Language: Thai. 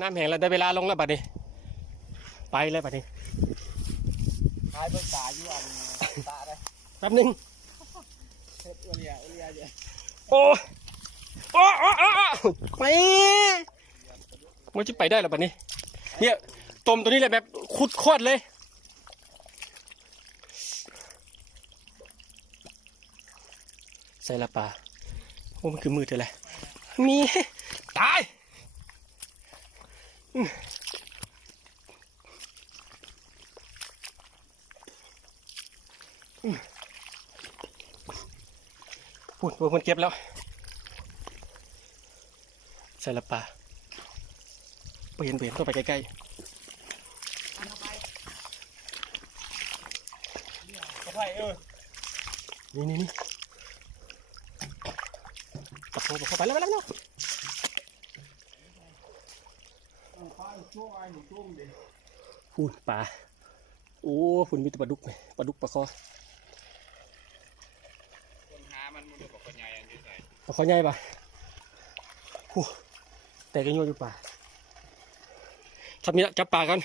น้ำแห้งแล้วได้เวลาลงแล้วบัดนี้ ไปเลยบัดนี้ขายเบิ่งตาอยู่อันตาได้แป๊บหนึงเฮ็ดอุเลียอุเลียเยอะโอ้โอ้โอ้โอ้โอ้ไปมันจะไปได้หรอบัดนี้ เนี่ยต้มตัวนี้เลยแบบคุดโคตรเลยใส่ละปลาโอ้มันคือมืดเลยแหละมีตายอืมอืม พูดพวกมันเก็บแล้วใส่ละปลาไปเห็นไปเห็นเข้าไปใกล้กระไผ่เออๆนี่นี่นี่ตะโพกเข้าไปแล้วไปแล้วไปแล้ว ฟ้าช่วงไอ้หนุ่มตุ้มดิ พูดปลาโอ้ฝุ่นมีแต่ปลาดุกไหมปลาดุกปลาคอคนหามันมันบอกคนใหญ่อันนี้ใส่ปลาคอใหญ่ปะโอ้แต่ก็โยนอยู่ปลาทำนี้ละจับปลากัน